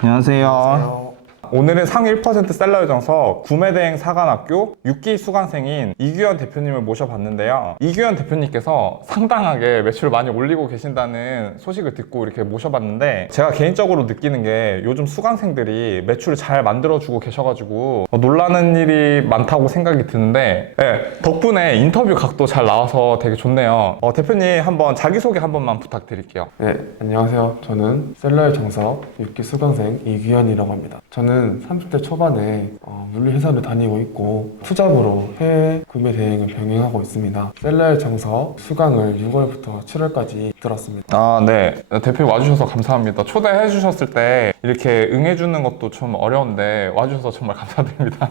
안녕하세요. 안녕하세요. 오늘은 상위 1% 셀러의 정석 구매대행 사관학교 6기 수강생인 이규현 대표님을 모셔봤는데요. 이규현 대표님께서 상당하게 매출을 많이 올리고 계신다는 소식을 듣고 이렇게 모셔봤는데, 제가 개인적으로 느끼는 게 요즘 수강생들이 매출을 잘 만들어주고 계셔가지고 놀라는 일이 많다고 생각이 드는데, 네, 덕분에 인터뷰 각도 잘 나와서 되게 좋네요. 대표님 한번 자기소개 한 번만 부탁드릴게요. 네, 안녕하세요. 저는 셀러의 정석 6기 수강생 이규현이라고 합니다. 저는 30대 초반에 물리회사를 다니고 있고 투잡으로 해외 구매 대행을 병행하고 있습니다. 셀러의 정석 수강을 6월부터 7월까지 들었습니다. 아, 네. 대표님 와주셔서 감사합니다. 초대해 주셨을 때 이렇게 응해주는 것도 좀 어려운데 와주셔서 정말 감사드립니다.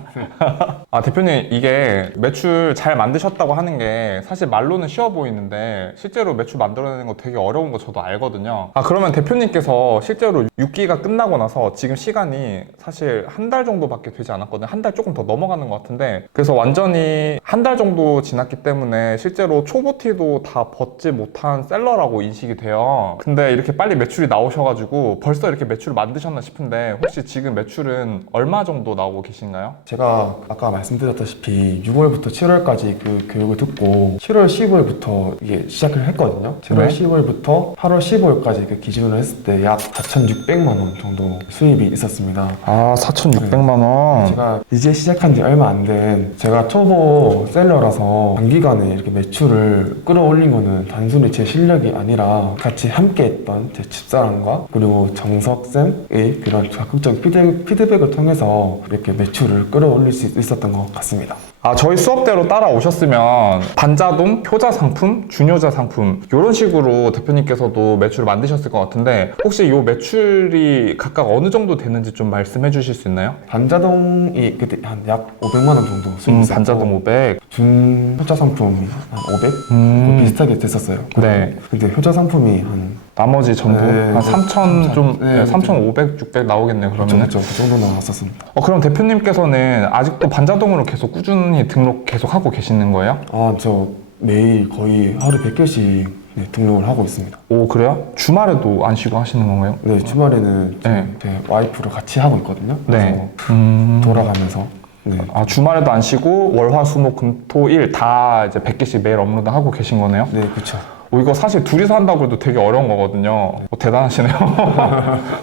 아, 대표님, 이게 매출 잘 만드셨다고 하는 게 사실 말로는 쉬워 보이는데 실제로 매출 만들어내는 거 되게 어려운 거 저도 알거든요. 아, 그러면 대표님께서 실제로 6기가 끝나고 나서 지금 시간이 사실 한 달 정도밖에 되지 않았거든요. 한 달 조금 더 넘어가는 것 같은데, 그래서 완전히 한 달 정도 지났기 때문에 실제로 초보티도 다 벗지 못한 셀러라고 인식이 돼요. 근데 이렇게 빨리 매출이 나오셔가지고 벌써 이렇게 매출을 만드셨나 싶은데, 혹시 지금 매출은 얼마 정도 나오고 계신가요? 제가 아까 말씀드렸다시피 6월부터 7월까지 그 교육을 듣고 7월 15일부터 이게 시작을 했거든요. 7월 네. 10일부터 8월 15일까지 그 기준으로 했을 때 약 4,600만 원 정도 수입이 있었습니다. 아, 4,600만 원. 제가 이제 시작한 지 얼마 안 된 제가 초보 셀러라서 단기간에 이렇게 매출을 끌어올린 거는 단순히 제 실력이 아니라 같이 함께 했던 제 집사람과 그리고 정석쌤의 그런 적극적인 피드백을 통해서 이렇게 매출을 끌어올릴 수 있었던 것 같습니다. 아, 저희 수업대로 따라오셨으면 반자동, 효자 상품, 준효자 상품 이런 식으로 대표님께서도 매출을 만드셨을 것 같은데, 혹시 이 매출이 각각 어느 정도 되는지 좀 말씀해 주실 수 있나요? 반자동이 그때 한 약 500만 원 정도 수입했었고 반자동 500. 준효자 상품이 한 500? 비슷하게 됐었어요. 네. 근데 효자 상품이 한 나머지 전부 네, 한 3,000 좀, 네, 3,500, 600 나오겠네요, 그러면은. 그렇죠. 그 정도 나왔었습니다. 그럼 대표님께서는 아직도 반자동으로 계속 꾸준히 등록 계속 하고 계시는 거예요? 저 매일 거의 하루 100개씩 등록을 하고 있습니다. 오, 그래요? 주말에도 안 쉬고 하시는 건가요? 네, 주말에는 네. 제 와이프랑 같이 하고 있거든요. 네. 그래서 돌아가면서 네. 아, 주말에도 안 쉬고 월, 화, 수, 목, 금, 토, 일 다 이제 100개씩 매일 업로드 하고 계신 거네요? 네, 그렇죠. 이거 사실 둘이서 한다고 해도 되게 어려운 거거든요. 대단하시네요.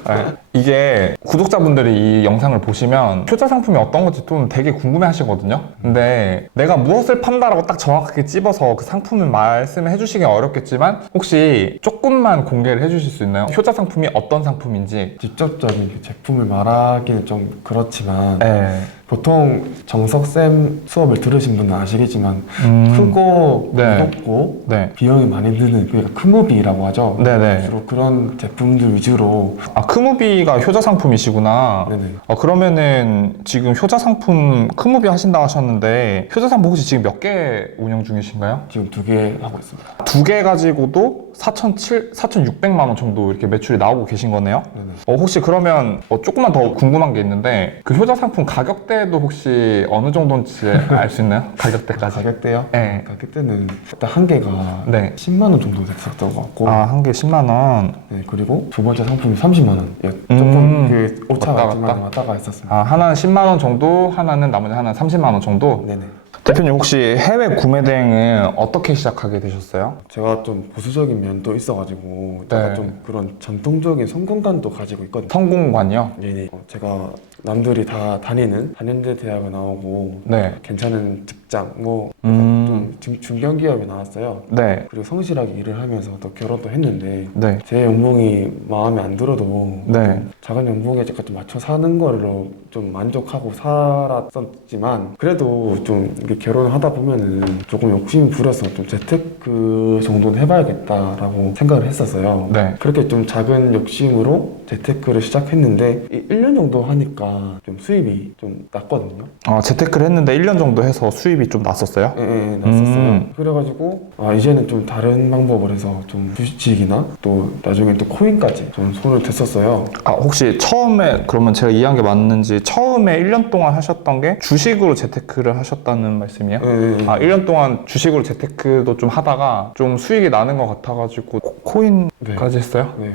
네. 이게 구독자분들이 이 영상을 보시면 효자 상품이 어떤 건지 좀 되게 궁금해 하시거든요. 근데 내가 무엇을 판다라고 딱 정확하게 찝어서 그 상품을 말씀해 주시기 어렵겠지만, 혹시 조금만 공개를 해 주실 수 있나요? 효자 상품이 어떤 상품인지. 직접적인 그 제품을 말하기는 좀 그렇지만 네. 보통 정석쌤 수업을 들으신 분은 아시겠지만 크고 네. 무겁고 네. 비용이 많이 드는 그러니까 크무비라고 하죠. 네네. 주로 그런 제품들 위주로 아, 크무비가 효자 상품이시구나. 네네. 그러면은 지금 효자 상품 크무비 하신다고 하셨는데, 효자 상품 혹시 지금 몇 개 운영 중이신가요? 지금 2개 하고 있습니다. 2개 가지고도 4,600만 원 정도 이렇게 매출이 나오고 계신 거네요? 네네. 혹시 그러면 조금만 더 궁금한 게 있는데, 그 효자 상품 가격대도 혹시 어느 정도인지 알 수 있나요? 가격대까지. 가격대요? 네. 가격대는 일단 한 개가 네. 10만 원 정도 됐었던 것 같고 아, 한 개 10만 원. 네, 그리고 두 번째 상품이 30만 원. 조금 그 오차가 왔다 갔다? 왔다가 있었습니다. 아, 하나는 10만 원 정도, 하나는 나머지 하나는 30만 원 정도? 네네. 대표님, 혹시 해외 구매 대행은 어떻게 시작하게 되셨어요? 제가 좀 보수적인 면도 있어가지고 제가 네. 좀 그런 전통적인 성공관도 가지고 있거든요. 성공관이요? 네네. 제가 남들이 다 다니는 단연대 대학을 나오고 네. 괜찮은 직장 좀 중견기업에 나왔어요. 네. 그리고 성실하게 일을 하면서 또 결혼도 했는데 네. 제 연봉이 마음에 안 들어도 네. 작은 연봉에 제가 좀 맞춰 사는 걸로 좀 만족하고 살았었지만, 그래도 좀 이렇게 결혼을 하다 보면은 조금 욕심이 부려서 좀 재테크 정도는 해봐야겠다라고 생각을 했었어요. 네. 그렇게 좀 작은 욕심으로 재테크를 시작했는데 1년 정도 하니까 좀 수입이 좀 났거든요. 재테크를 했는데 1년 정도 해서 수입이 좀 났었어요? 예, 났었어요. 나왔었어요. 그래가지고 이제는 좀 다른 방법을 해서 좀 주식이나 또 나중에 또 코인까지 좀 손을 댔었어요. 혹시 처음에 그러면 제가 이해한 게 맞는지 처음에 1년 동안 하셨던 게 주식으로 재테크를 하셨다는 말씀이에요? 네. 1년 동안 주식으로 재테크도 좀 하다가 좀 수익이 나는 것 같아가지고 코인까지 했어요? 네.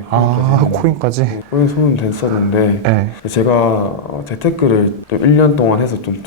코인까지? 네, 코인 손을 댔었는데 네. 제가 재테크를 또 1년 동안 해서 좀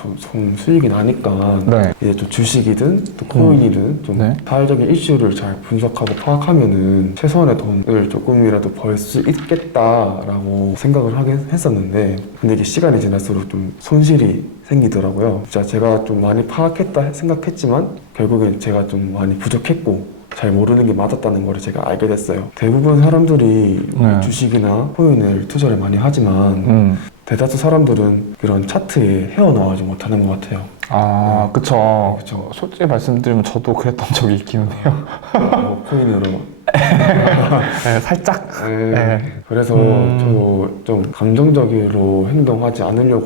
수익이 나니까 네. 이제 좀 주식이든 또 코인이든 좀 네. 사회적인 이슈를 잘 분석하고 파악하면은 최소한의 돈을 조금이라도 벌 수 있겠다라고 생각을 하긴 했었는데 근데 이게 시간이 지날수록 좀 손실이 생기더라고요. 진짜 제가 좀 많이 파악했다 생각했지만 결국엔 제가 좀 많이 부족했고 잘 모르는 게 맞았다는 걸 제가 알게 됐어요. 대부분 사람들이 네. 주식이나 코인을 투자를 많이 하지만 대다수 사람들은 그런 차트에 헤어나오지 못하는 것 같아요. 그쵸. 그쵸. 솔직히 말씀드리면 저도 그랬던 적이 있기는 해요. 코인으로. 네, 살짝. 네. 그래서 저도 좀 감정적으로 행동하지 않으려고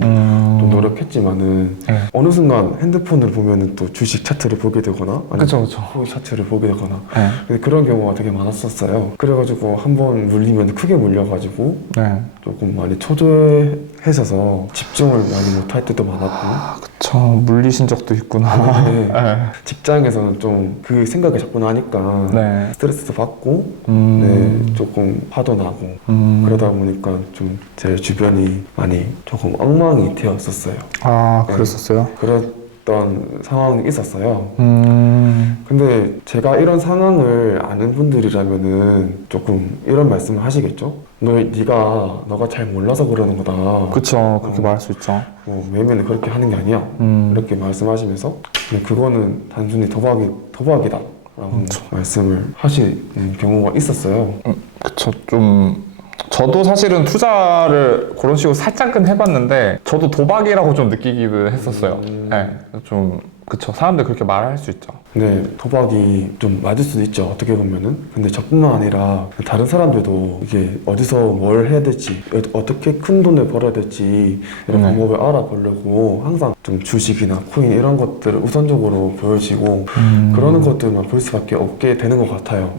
좀 노력했지만은 네. 어느 순간 핸드폰을 보면은 또 주식 차트를 보게 되거나 아니면 그쵸. 코인 차트를 보게 되거나 네. 근데 그런 경우가 되게 많았었어요. 그래가지고 한번 물리면 크게 물려가지고 네. 조금 많이 초조해져서 집중을 많이 못할 때도 많았고 그쵸. 물리신 적도 있구나. 네. 네. 직장에서는 좀 그 생각이 자꾸 나니까 네. 스트레스도 받고 조금 화도 나고 그러다 보니까 좀 제 주변이 많이 조금 엉망이 되었었어요. 그랬었어요? 그랬던 상황이 있었어요. 근데 제가 이런 상황을 아는 분들이라면은 조금 이런 말씀을 하시겠죠? 너가 잘 몰라서 그러는 거다. 그쵸. 그렇게 말할 수 있죠. 매매는 그렇게 하는 게 아니야. 이렇게 말씀하시면서 그거는 단순히 도박이다. 라고 말씀을 하시는 경우가 있었어요. 그쵸. 저도 사실은 투자를 그런 식으로 살짝은 해봤는데 저도 도박이라고 좀 느끼기도 했었어요. 네. 그쵸. 사람들 그렇게 말할 수 있죠. 근데 도박이 좀 맞을 수도 있죠. 어떻게 보면은. 근데 저뿐만 아니라 다른 사람들도 이게 어디서 뭘 해야 될지, 어떻게 큰 돈을 벌어야 될지 이런 방법을 알아보려고 항상 좀 주식이나 코인 이런 것들을 우선적으로 보여지고 그러는 것들만 볼 수밖에 없게 되는 것 같아요.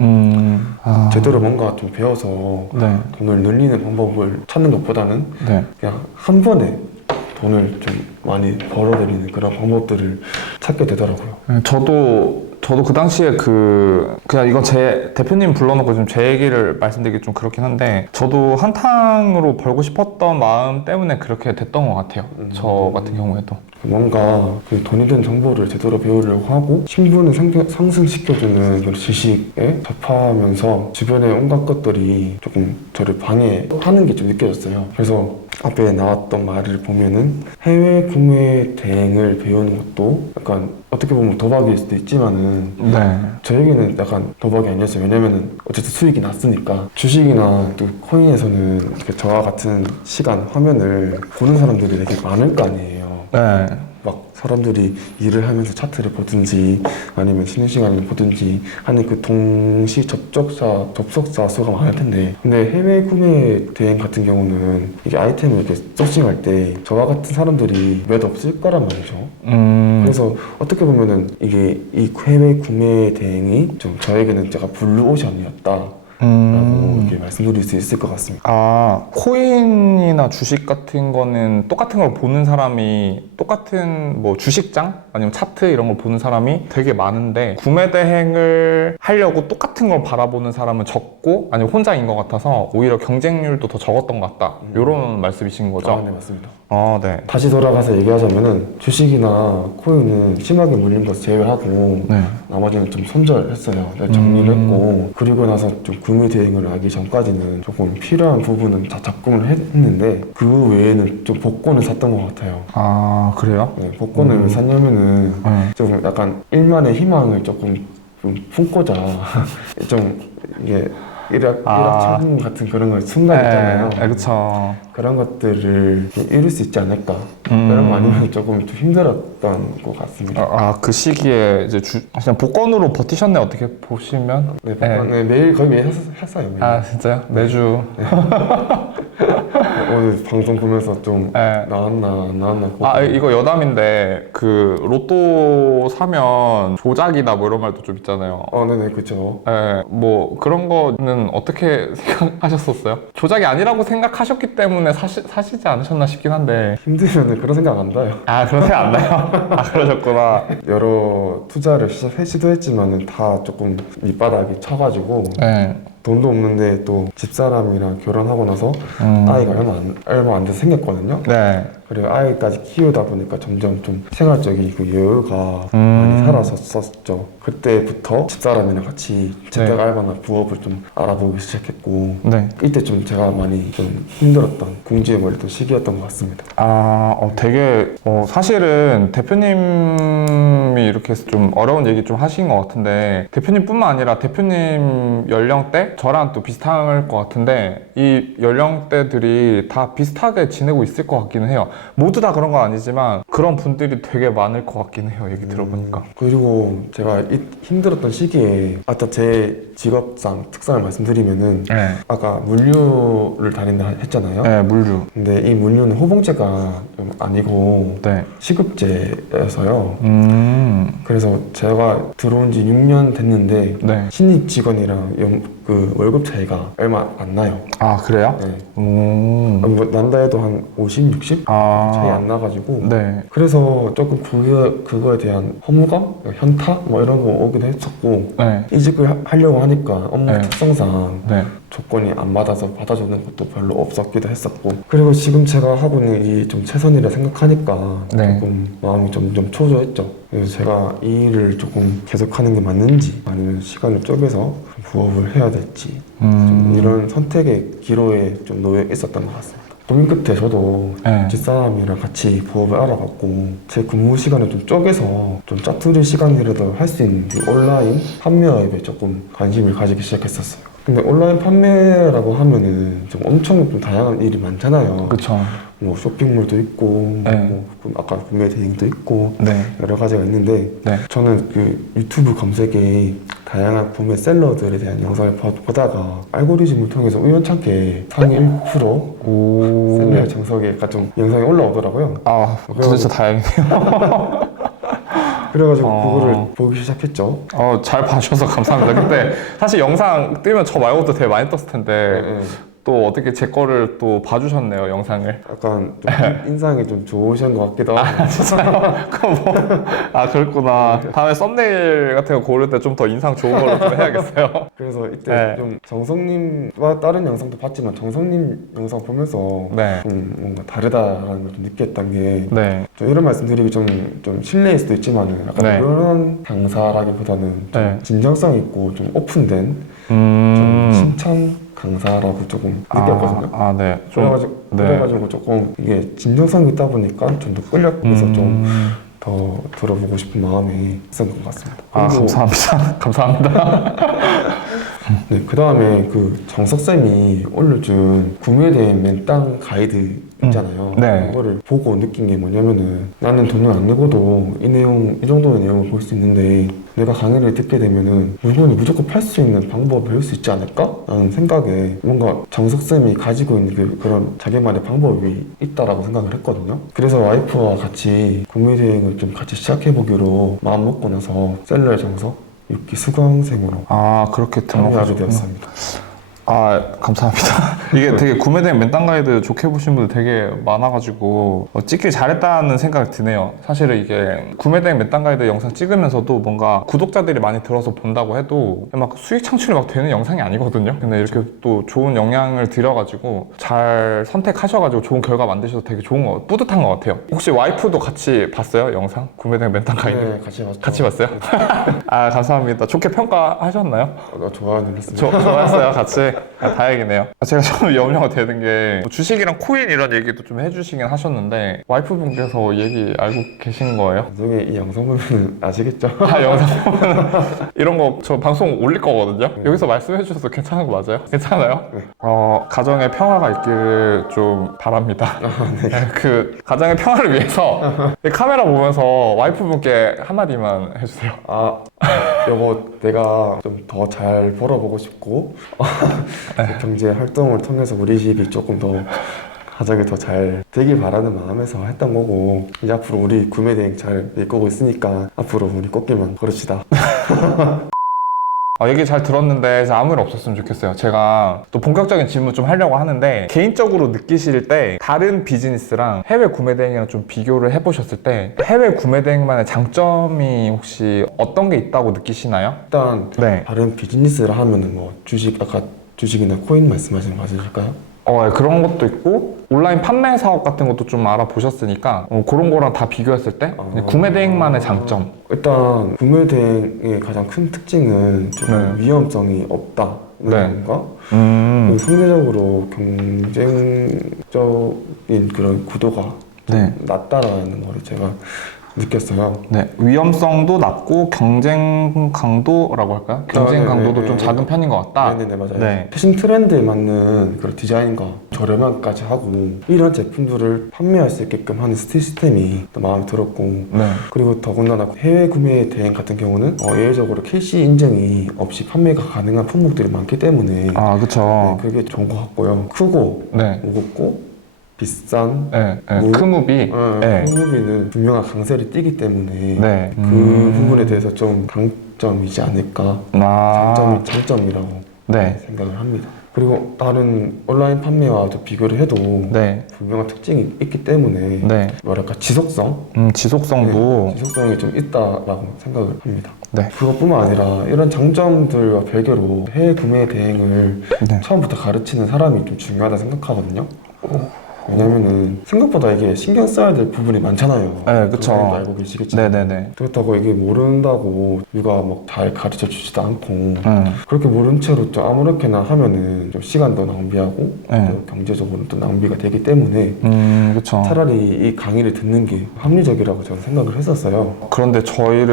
제대로 뭔가 좀 배워서 네. 돈을 늘리는 방법을 찾는 것보다는 네. 그냥 한 번에 돈을 좀 많이 벌어들이는 그런 방법들을 찾게 되더라고요. 저도 그 당시에 그냥 이건 제 대표님 불러놓고 지금 제 얘기를 말씀드리기 좀 그렇긴 한데 저도 한탕으로 벌고 싶었던 마음 때문에 그렇게 됐던 것 같아요. 저 같은 경우에도. 뭔가 그 돈이 든 정보를 제대로 배우려고 하고 신분을 상승시켜주는 그런 지식에 접하면서 주변의 온갖 것들이 조금 저를 방해하는 게 좀 느껴졌어요. 그래서 앞에 나왔던 말을 보면은 해외 구매 대행을 배우는 것도 약간 어떻게 보면 도박일 수도 있지만은 네. 저에게는 약간 도박이 아니었어요. 왜냐면은 어쨌든 수익이 났으니까. 주식이나 또 코인에서는 이렇게 저와 같은 시간 화면을 보는 사람들이 되게 많을 거 아니에요. 네. 막 사람들이 일을 하면서 차트를 보든지 아니면 쉬는 시간을 보든지 하는 그 동시 접속자 수가 많을 텐데 근데 해외 구매 대행 같은 경우는 이게 아이템을 이렇게 소싱할 때 저와 같은 사람들이 몇 없을 거란 말이죠. 그래서 어떻게 보면은 이게 이 해외 구매 대행이 좀 저에게는 제가 블루오션이었다. 라고 이렇게 말씀드릴 수 있을 것 같습니다. 코인이나 주식 같은 거는 똑같은 걸 보는 사람이 똑같은 뭐 주식장 아니면 차트 이런 걸 보는 사람이 되게 많은데 구매 대행을 하려고 똑같은 걸 바라보는 사람은 적고 아니면 혼자인 것 같아서 오히려 경쟁률도 더 적었던 것 같다. 이런 말씀이신 거죠? 네, 맞습니다. 네. 다시 돌아가서 얘기하자면은 주식이나 코인은 심하게 물린 것 제외하고 네. 나머지는 좀 손절했어요. 정리를 했고 그리고 나서 좀 구매 대행을 하기 전까지는 조금 필요한 부분은 다 접근을 했는데 그 외에는 좀 복권을 샀던 것 같아요. 그래요? 네, 복권을 왜 샀냐면은 좀 약간 일만의 희망을 조금 좀 품고자 좀 이게 일확천금 같은 그런 거 순간 있잖아요. 그렇죠. 그런 것들을 이룰 수 있지 않을까. 그런 거 아니면 조금 좀 힘들었던 것 같습니다. 그 시기에 이제 그냥 복권으로 버티셨네 어떻게 보시면. 네, 복권 매일 거의 매일 했어요. 매일. 진짜요? 매주. 오늘 방송 보면서 좀 네. 나왔나 안 나왔나 보고. 아, 이거 여담인데 그 로또 사면 조작이다 뭐 이런 말도 좀 있잖아요. 네네, 그쵸. 네, 뭐 그런 거는 어떻게 생각하셨었어요? 조작이 아니라고 생각하셨기 때문에 사시지 않으셨나 싶긴 한데. 힘들면 그런 생각 안 나요. 아, 그런 생각 안 나요? 아, 그러셨구나. 여러 투자를 시도했지만은 다 조금 밑바닥이 쳐가지고 네. 돈도 없는데 또 집사람이랑 결혼하고 나서 아이가 얼마 안 돼서 생겼거든요. 네. 그리고 아이까지 키우다 보니까 점점 좀 생활적인 그 여유가 음. 많이 사라졌었죠. 그때부터 집사람이랑 같이 재택 네. 알바나 부업을 좀 알아보기 시작했고 네. 이때 좀 제가 많이 좀 힘들었던 궁지에 몰렸던 시기였던 것 같습니다. 아, 되게, 사실은 대표님이 이렇게 좀 어려운 얘기 좀 하신 것 같은데, 대표님뿐만 아니라 대표님 연령대? 저랑 또 비슷할 것 같은데, 이 연령대들이 다 비슷하게 지내고 있을 것 같기는 해요. 모두 다 그런 건 아니지만, 그런 분들이 되게 많을 것 같기는 해요, 얘기 들어보니까. 그리고 제가 힘들었던 시기에 아까 제 직업상 특성을 말씀드리면은 네. 아까 물류를 다닌다 했잖아요. 네, 물류. 근데 이 물류는 호봉제가 좀 아니고 네. 시급제여서요. 그래서 제가 들어온 지 6년 됐는데 네. 신입 직원이랑 그 월급 차이가 얼마 안 나요. 아, 그래요? 네. 오. 난다 해도 한 50, 60 차이 안 나가지고 네. 그래서 조금 그거에 대한 허무감, 현타 뭐 이런 거 오기도 했었고 네. 이직을 하려고 하니까 업무 네. 특성상 네. 조건이 안 맞아서 받아주는 것도 별로 없었기도 했었고 그리고 지금 제가 하고 있는 일이 좀 최선이라 생각하니까 네. 조금 마음이 점점 초조했죠. 그래서 제가 이 일을 조금 계속하는 게 맞는지 아니면 시간을 쪼개서 부업을 해야 될지 좀 이런 선택의 기로에 좀 놓여 있었던 것 같습니다. 고민 끝에 저도 네. 집사람이랑 같이 부업을 알아봤고 제 근무 시간을 좀 쪼개서 좀 짜투리 시간이라도 할 수 있는 그 온라인 판매업에 조금 관심을 가지기 시작했었어요. 근데 온라인 판매라고 하면은 좀 엄청 좀 다양한 일이 많잖아요. 그쵸. 뭐 쇼핑몰도 있고, 네. 뭐 아까 구매 대행도 있고 네. 여러 가지가 있는데 네. 저는 그 유튜브 검색에 다양한 구매 셀러들에 대한 영상을 보다가 알고리즘을 통해서 우연찮게 상위 1% 오. 셀러의 정석에 약간 좀 영상이 올라오더라고요. 아, 진짜 다행이네요. 그래가지고 그거를 보기 시작했죠. 잘 봐주셔서 감사합니다. 근데 사실 영상 뜨면 저 말고도 되게 많이 떴을 텐데 네. 또 어떻게 제 거를 또 봐주셨네요, 영상을. 약간 좀 인상이 좀 좋으신 것 같기도 하고. 진짜요? 그럼 뭐, 그랬구나. 다음에 썸네일 같은 거 고를 때 좀 더 인상 좋은 걸로 좀 해야겠어요. 그래서 이때 네. 좀 정성님과 다른 영상도 봤지만 정성님 영상 보면서 네. 좀 뭔가 다르다라는 걸 좀 느꼈던 게 네. 좀 이런 말씀드리기 좀 실례일 수도 있지만 약간 네. 그런 강사라기보다는 좀 네. 진정성 있고 좀 오픈된 좀 칭찬 강사라고 조금 느꼈거든요. 네. 좀, 그래가지고 조금 이게 진정성이 있다 보니까 좀 더 끌려서 좀 더 들어보고 싶은 마음이 있었던 것 같습니다. 그리고 감사합니다. 감사합니다. 네, 그 다음에 그 정석쌤이 올려준 구매에 대한 맨땅 가이드 있잖아요. 네. 그거를 보고 느낀 게 뭐냐면은 나는 돈을 안 내고도 이 정도의 내용을 볼 수 있는데 내가 강의를 듣게 되면은 물건을 무조건 팔 수 있는 방법을 배울 수 있지 않을까? 라는 생각에 뭔가 정석쌤이 가지고 있는 그런 자기만의 방법이 있다라고 생각을 했거든요. 그래서 와이프와 같이 구매 대행을 좀 같이 시작해보기로 마음먹고 나서 셀러의 정석 6기 수강생으로 그렇게 참여하게 등록하셨구나. 되었습니다. 감사합니다. 이게 되게 구매된 맨땅 가이드 좋게 보신 분들 되게 많아가지고 찍길 잘했다는 생각이 드네요. 사실은 이게 구매된 맨땅 가이드 영상 찍으면서도 뭔가 구독자들이 많이 들어서 본다고 해도 막 수익 창출이 막 되는 영상이 아니거든요. 근데 이렇게 또 좋은 영향을 들여가지고 잘 선택하셔가지고 좋은 결과 만드셔서 되게 뿌듯한 것 같아요. 혹시 와이프도 같이 봤어요? 영상? 구매된 맨땅 가이드? 네, 같이 봤죠. 같이 봤어요? 감사합니다. 좋게 평가하셨나요? 좋아요, 눌렀습니다. 좋았어요, 같이. 다행이네요. 제가 좀 염려가 되는 게뭐 주식이랑 코인 이런 얘기도 좀 해주시긴 하셨는데 와이프분께서 얘기 알고 계신 거예요? 나중에 이 영상 보면 아시겠죠? 영상 보면 이런 거 저 방송 올릴 거거든요? 여기서 말씀해 주셔서 괜찮은 거 맞아요? 괜찮아요? 네. 가정의 평화가 있길 좀 바랍니다. 그 가정의 평화를 위해서 카메라 보면서 와이프분께 한마디만 해주세요. 여보, 내가 좀 더 잘 벌어보고 싶고 경제 활동을 통해서 우리 집이 조금 더 가정이 더 잘 되길 바라는 마음에서 했던 거고, 이제 앞으로 우리 구매 대행 잘 메꾸고 있으니까 앞으로 우리 꽃길만 걸읍시다. 얘기 잘 들었는데 진짜 아무 일 없었으면 좋겠어요. 제가 또 본격적인 질문 좀 하려고 하는데, 개인적으로 느끼실 때 다른 비즈니스랑 해외 구매 대행이랑 좀 비교를 해보셨을 때 해외 구매 대행만의 장점이 혹시 어떤 게 있다고 느끼시나요? 일단 네. 다른 비즈니스를 하면은 뭐 주식, 아까 주식이나 코인 말씀하시는 거 맞으실까요? 그런 것도 있고 온라인 판매 사업 같은 것도 좀 알아보셨으니까 그런 거랑 다 비교했을 때 그냥 구매 대행만의 장점. 일단 구매 대행의 가장 큰 특징은 좀 네. 위험성이 없다는 네. 건가? 음. 상대적으로 경쟁적인 그런 구도가 좀 네. 낮다라는 걸 제가 느꼈어요. 네, 위험성도 낮고 경쟁 강도라고 할까요? 경쟁 네네네. 강도도 좀 작은 편인 것 같다. 네네네, 맞아요. 네. 패션 트렌드에 맞는 그런 디자인과 저렴함까지 하고 이런 제품들을 판매할 수 있게끔 하는 시스템이 또 마음에 들었고, 네. 그리고 더군다나 해외 구매 대행 같은 경우는 예외적으로 KC 인증이 없이 판매가 가능한 품목들이 많기 때문에 그쵸. 그게 좋은 것 같고요. 크고 네. 무겁고 비싼 네. 네. 뭐, 크무비. 네. 품목비는 분명한 강세를 띠기 때문에 네. 그 부분에 대해서 좀 강점이지 않을까, 아. 장점이라고 네. 생각을 합니다. 그리고 다른 온라인 판매와 또 비교를 해도 네. 분명한 특징이 있기 때문에 네. 뭐랄까 지속성? 지속성도. 지속성이 좀 있다라고 생각을 합니다. 네. 그것뿐만 아니라 이런 장점들과 별개로 해외 구매 대행을 네. 처음부터 가르치는 사람이 좀 중요하다 생각하거든요. 왜냐면은 생각보다 이게 신경 써야 될 부분이 많잖아요. 네, 그쵸. 선생님도 알고 계시겠지만. 네네네. 그렇다고 이게 모른다고 누가 막 잘 가르쳐 주지도 않고 그렇게 모른 채로 좀 아무렇게나 하면은 좀 시간도 낭비하고 네. 또 경제적으로 또 낭비가 되기 때문에 그쵸. 차라리 이 강의를 듣는 게 합리적이라고 저는 생각을 했었어요. 그런데 저희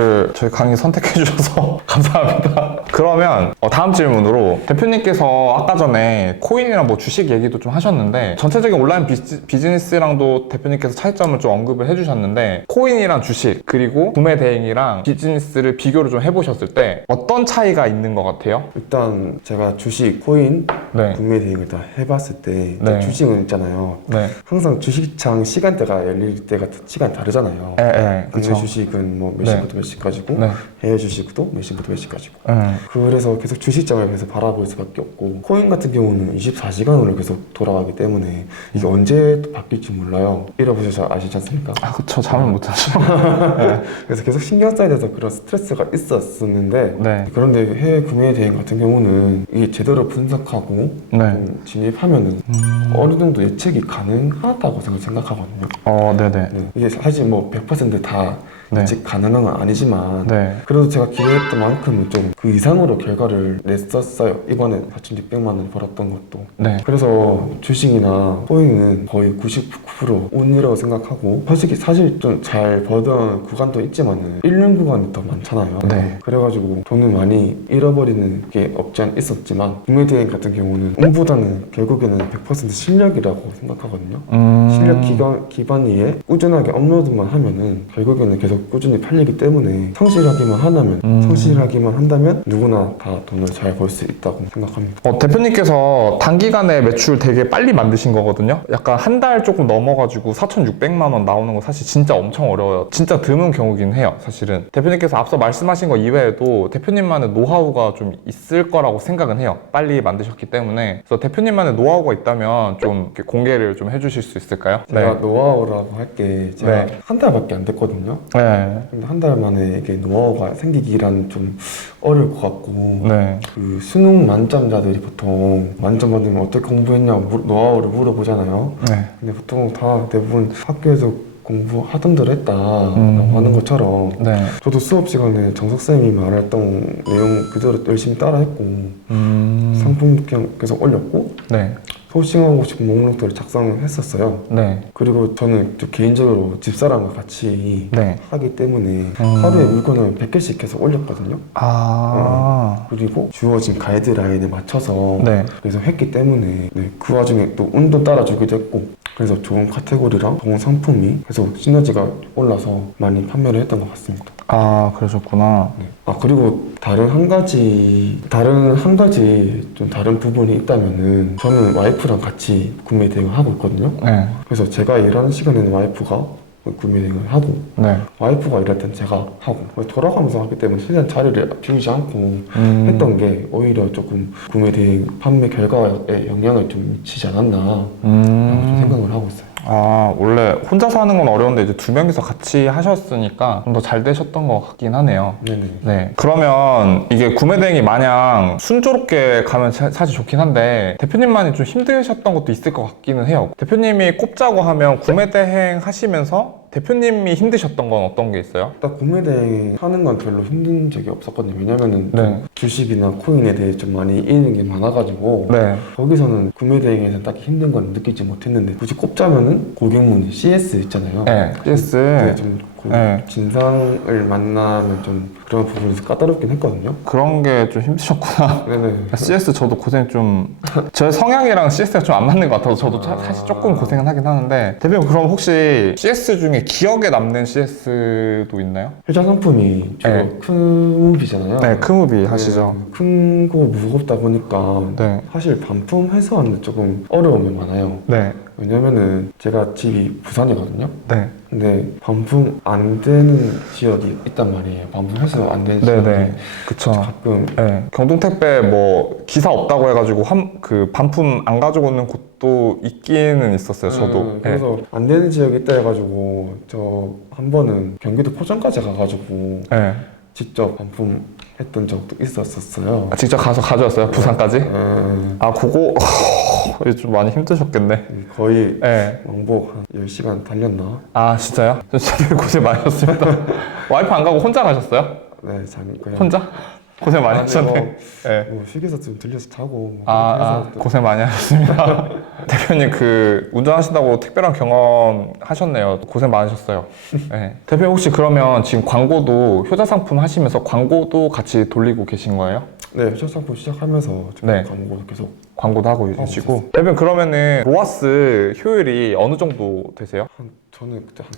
강의 선택해 주셔서 감사합니다. 그러면 다음 질문으로, 대표님께서 아까 전에 코인이랑 뭐 주식 얘기도 좀 하셨는데 전체적인 온라인 비즈니스랑도 대표님께서 차이점을 좀 언급을 해주셨는데, 코인이랑 주식 그리고 구매 대행이랑 비즈니스를 비교를 좀 해보셨을 때 어떤 차이가 있는 것 같아요? 일단 제가 주식, 코인, 네. 구매 대행을 다 해봤을 때 네. 주식은 있잖아요. 네. 항상 주식창 시간대가 열릴 때가 시간 다르잖아요. 예, 국내 그쵸. 주식은 뭐 몇 네. 시부터 몇 시까지고 네. 해외 주식도 몇 시부터 몇 시까지고. 예. 그래서 계속 주식장을 계속 바라볼 수밖에 없고, 코인 같은 경우는 24시간으로 계속 돌아가기 때문에 이게 언제 또 바뀔지 몰라요. 잃어보셔서 아시지 않습니까? 그쵸. 잠을 못 자죠. 그래서 계속 신경 써야 돼서 그런 스트레스가 있었었는데, 네. 그런데 해외 구매 대행 같은 경우는 이게 제대로 분석하고 네. 진입하면은 어느 정도 예측이 가능하다고 생각하거든요. 네네. 네. 이게 사실 뭐 100%다 네. 예측 가능한 건 아니지만 네. 그래도 제가 기대했던 만큼은 좀 그 이상으로 결과를 냈었어요. 이번에 4,600만 원 벌었던 것도. 네. 그래서 주식이나 코인은 거의 99% 운이라고 생각하고, 솔직히 사실 좀 잘 벌던 구간도 있지만은 잃는 구간이 더 많잖아요. 네. 그래가지고 돈을 많이 잃어버리는 게 없지 않 있었지만, 구매 대행 같은 경우는 운보다는 결국에는 100% 실력이라고 생각하거든요. 실력 기반 위에 꾸준하게 업로드만 하면은 결국에는 계속 꾸준히 팔리기 때문에 성실하기만 한다면 누구나 다 돈을 잘 벌 수 있다고 생각합니다. 대표님께서 단기간에 매출 되게 빨리 만드신 거거든요. 약간 한 달 조금 넘어가지고 4,600만 원 나오는 거 사실 진짜 엄청 어려워요. 진짜 드문 경우긴 해요, 사실은. 대표님께서 앞서 말씀하신 거 이외에도 대표님만의 노하우가 좀 있을 거라고 생각은 해요. 빨리 만드셨기 때문에. 그래서 대표님만의 노하우가 있다면 좀 이렇게 공개를 좀 해주실 수 있을까요? 제가 노하우라고 할 게 제가 네. 한 달밖에 안 됐거든요. 네. 근데 한 달 만에 이게 노하우가 생기기란 좀 어려울 것 같고, 네. 그 수능 만점자들이 보통 만점 받으면 어떻게 공부했냐고 노하우를 물어보잖아요. 네. 근데 보통 다 대부분 학교에서 공부하던 대로 했다라고 하는 것처럼, 네. 저도 수업 시간에 정석쌤이 말했던 내용 그대로 열심히 따라했고, 상품도 그냥 계속 올렸고, 네. 소싱하고 싶은 목록들을 작성했었어요. 네. 그리고 저는 좀 개인적으로 집사람과 같이 네. 하기 때문에 하루에 물건을 100개씩 계속 올렸거든요. 그리고 주어진 가이드라인에 맞춰서 네. 그래서 했기 때문에 그 와중에 또 운도 따라주기도 했고, 그래서 좋은 카테고리랑 좋은 상품이 계속 시너지가 올라서 많이 판매를 했던 것 같습니다. 아, 그러셨구나. 네. 아, 그리고 다른 한 가지 좀 다른 부분이 있다면은 저는 와이프랑 같이 구매 대행을 하고 있거든요. 네. 그래서 제가 일하는 시간에는 와이프가 구매 대행을 하고 네. 와이프가 일할 땐 제가 하고 돌아가면서 하기 때문에 최대한 자리를 비우지 않고 했던 게 오히려 조금 구매 대행 판매 결과에 영향을 좀 미치지 않았나 라고 좀 생각을 하고 있어요. 아, 원래 혼자서 하는 건 어려운데 이제 두 명이서 같이 하셨으니까 좀 더 잘 되셨던 것 같긴 하네요. 네네. 네. 그러면 이게 구매 대행이 마냥 순조롭게 가면 사실 좋긴 한데 대표님만이 좀 힘드셨던 것도 있을 것 같기는 해요. 대표님이 꼽자고 하면 구매 대행 하시면서 대표님이 힘드셨던 건 어떤 게 있어요? 딱 구매 대행 하는 건 별로 힘든 적이 없었거든요. 왜냐면은 네. 좀 주식이나 코인에 대해 좀 많이 읽는 게 많아가지고 네. 거기서는 구매 대행에서 딱히 힘든 건 느끼지 못했는데 굳이 꼽자면은 고객문의 CS 있잖아요. 네. CS. 네, 좀 네. 진상을 만나면 좀 그런 부분에서 까다롭긴 했거든요. 그런 게 좀 힘드셨구나. 네네. CS 저도 고생 좀, 제 성향이랑 CS가 좀 안 맞는 것 같아서 저도 사실 조금 고생은 하긴 하는데 대표님 그럼 혹시 CS 중에 기억에 남는 CS도 있나요? 회사 상품이 주로 네. 크무비잖아요. 네, 크무비 하시죠. 큰 거 무겁다 보니까 네. 사실 반품 회수하는 조금 어려움이 많아요. 네. 왜냐면은 제가 집이 부산이거든요. 네. 근데 반품 안 되는 지역이 있단 말이에요. 반품 회수 안 되는 지역이 네네. 그쵸. 가끔 네. 경동택배 뭐 기사 없다고 해가지고 그 반품 안 가져오는 곳도 있기는 있었어요. 저도. 네. 그래서 안 되는 지역이 있다 해가지고 저 한 번은 경기도 포천까지 가가지고 네. 직접 반품했던 적도 있었어요. 아, 직접 가서 가져왔어요? 부산까지? 음, 아, 그거 좀 많이 힘드셨겠네. 거의 네. 왕복 한 10시간 달렸나? 아, 진짜요? 진짜 고생 많이 하셨습니다. 와이프 안 가고 혼자 가셨어요? 네, 그냥 혼자? 고생 많이 하셨네. 네. 뭐 휴게소 좀 들려서 자고 뭐 아, 그렇게 해서 또 고생 많이 하셨습니다. 대표님 그 운전하신다고 특별한 경험 하셨네요. 고생 많으셨어요. 네. 대표님 혹시 그러면 지금 광고도 효자 상품 하시면서 광고도 같이 돌리고 계신 거예요? 네, 회사 상품 시작하면서 지금 네. 광고도 계속 광고도 하고 계시고. 대표님 그러면은 로아스 효율이 어느 정도 되세요? 저는 그때 한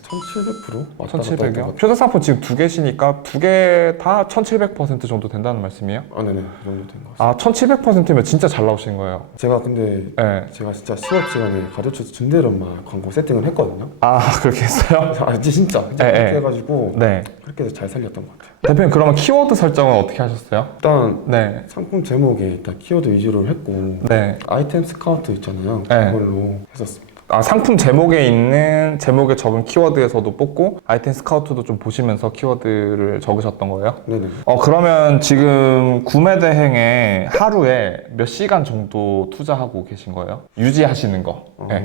1700% 왔다 갔다 1700이요? 했던 것 효자 상품 지금 두 개시니까 두 개 다 1700% 정도 된다는 말씀이에요? 같아요. 아, 네네, 그 정도 된 것 같습니다. 아, 1700%면 진짜 잘 나오신 거예요. 제가 근데 네. 제가 진짜 수업 시간에 가르쳐 준 대로만 광고 세팅을 했거든요. 아, 그렇게 했어요? 아, 진짜 네, 그렇게 네. 해가지고 네. 그렇게 해서 잘 살렸던 것 같아요. 대표님 그러면 키워드 설정은 어떻게 하셨어요? 일단 네. 상품 제목에 일단 키워드 위주로 했고 네. 아이템 스카우트 있잖아요. 네. 그걸로 했었습니다. 아, 상품 제목에 있는 제목에 적은 키워드에서도 뽑고 아이템 스카우트도 좀 보시면서 키워드를 적으셨던 거예요? 네네. 그러면 지금 구매 대행에 하루에 몇 시간 정도 투자하고 계신 거예요? 유지하시는 거. 네.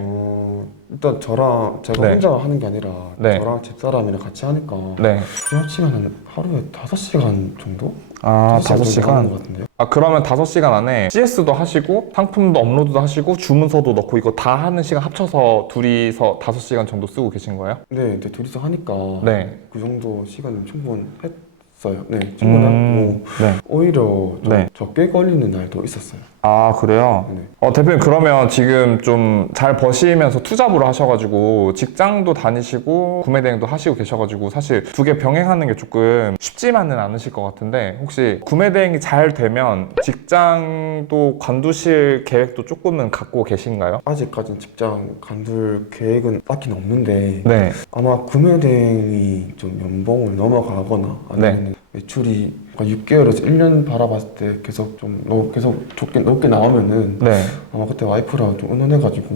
일단 저랑 제가 네. 혼자 하는 게 아니라 네. 저랑 집사람이랑 같이 하니까 네. 수업 시간은 하루에 5시간 정도? 아, 5시간 정도 하는 5시간? 것 같은데요? 아, 그러면 5시간 안에 CS도 하시고 상품도 업로드도 하시고 주문서도 넣고 이거 다 하는 시간 합쳐서 둘이서 5시간 정도 쓰고 계신 거예요? 네, 이제 둘이서 하니까 네. 그 정도 시간은 충분했어요. 네, 충분하고 네. 오히려 좀 네. 적게 걸리는 날도 있었어요. 아, 그래요? 네. 대표님 그러면 지금 좀 잘 버시면서 투잡으로 하셔가지고 직장도 다니시고 구매 대행도 하시고 계셔가지고 사실 두 개 병행하는 게 조금 쉽지만은 않으실 것 같은데 혹시 구매 대행이 잘 되면 직장도 관두실 계획도 조금은 갖고 계신가요? 아직까지는 직장 간둘 계획은 딱히 없는데 네. 아마 구매 대행이 좀 연봉을 넘어가거나 아니면 매출이 6개월에서 1년 바라봤을 때 계속 좀 계속 높게 나오면은 네. 아마 그때 와이프랑 좀 의논해가지고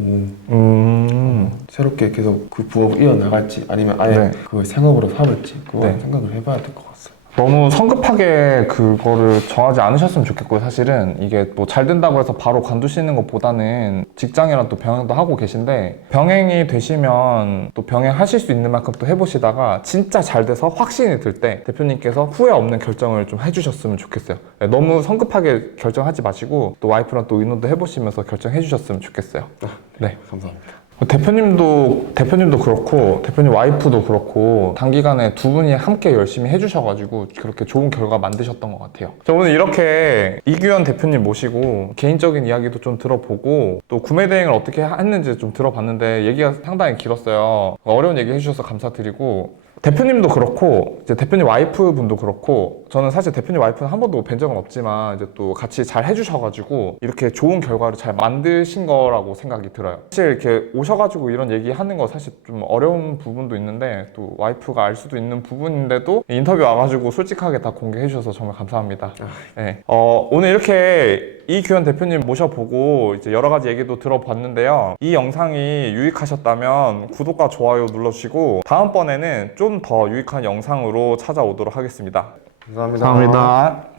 새롭게 계속 그 부업 이어나갈지 아니면 아예 네. 그걸 생업으로 삼을지 그거 네. 생각을 해봐야 될 것 같아요. 너무 성급하게 그거를 정하지 않으셨으면 좋겠고요. 사실은 이게 뭐 잘 된다고 해서 바로 관두시는 것보다는 직장이랑 또 병행도 하고 계신데 병행이 되시면 또 병행하실 수 있는 만큼 또 해보시다가 진짜 잘 돼서 확신이 들 때 대표님께서 후회 없는 결정을 좀 해주셨으면 좋겠어요. 네, 너무 성급하게 결정하지 마시고 또 와이프랑 또 의논도 해보시면서 결정해 주셨으면 좋겠어요. 네. 감사합니다. 대표님도 그렇고 대표님 와이프도 그렇고 단기간에 두 분이 함께 열심히 해주셔가지고 그렇게 좋은 결과 만드셨던 것 같아요. 자, 오늘 이렇게 이규현 대표님 모시고 개인적인 이야기도 좀 들어보고 또 구매 대행을 어떻게 했는지 좀 들어봤는데 얘기가 상당히 길었어요. 어려운 얘기 해주셔서 감사드리고 대표님도 그렇고 이제 대표님 와이프분도 그렇고 저는 사실 대표님 와이프는 한 번도 뵌 적은 없지만 이제 또 같이 잘 해주셔가지고 이렇게 좋은 결과를 잘 만드신 거라고 생각이 들어요. 사실 이렇게 오셔가지고 이런 얘기하는 거 사실 좀 어려운 부분도 있는데 또 와이프가 알 수도 있는 부분인데도 인터뷰 와가지고 솔직하게 다 공개해 주셔서 정말 감사합니다. 네. 오늘 이렇게 이규현 대표님 모셔보고 이제 여러 가지 얘기도 들어봤는데요. 이 영상이 유익하셨다면 구독과 좋아요 눌러주시고 다음번에는 좀 더 유익한 영상으로 찾아오도록 하겠습니다. 감사합니다. 감사합니다.